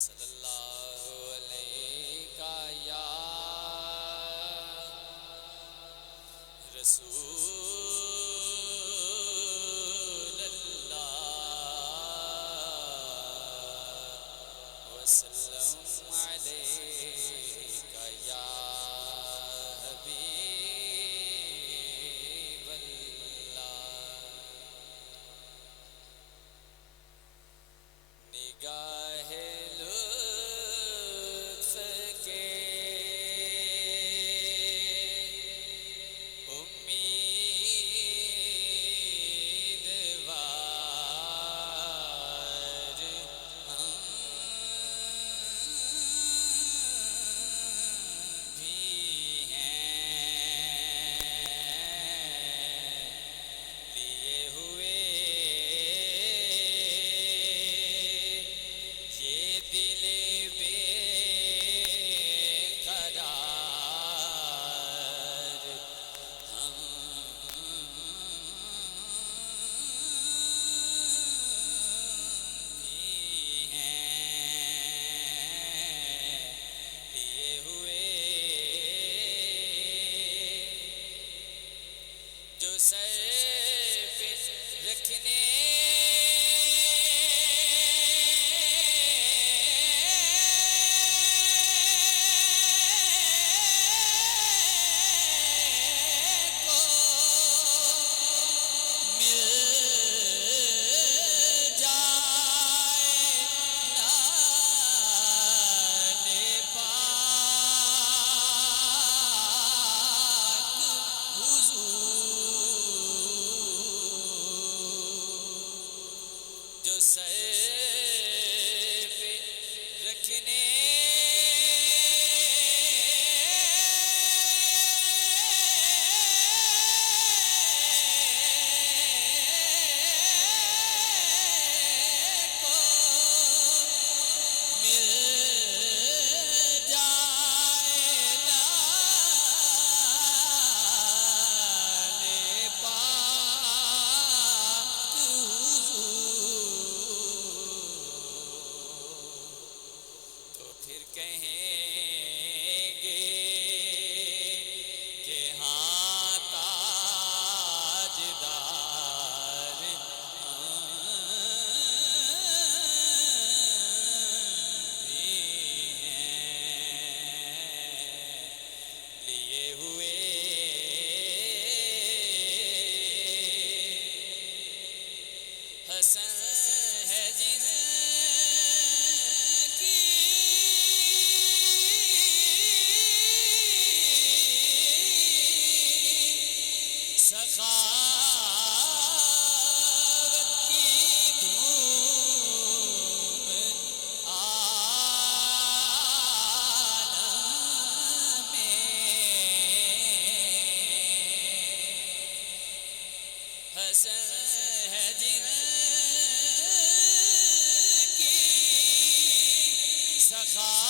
صلی اللہ علیہ یا رسول اللہ وسلم علیک یا حبیب اللہ نگاہ لطف کے امیدوار ہم بھی ہیں لیے ہوئے یہ دل بے قرار ہم بھی ہیں لیے ہوئے جو سر پہ رکھنے کو مل جائے نال پاک حضور جو سر پہ رکھنے کو مل جائے نال پاک حضور تو پھر کہیں گے کہ ہاں تاجدار بھی ہیں لیے ہوئے حسن ہے جن کی سخاوت کی دھوم عالم میں حسن ہے جن کی سخاوت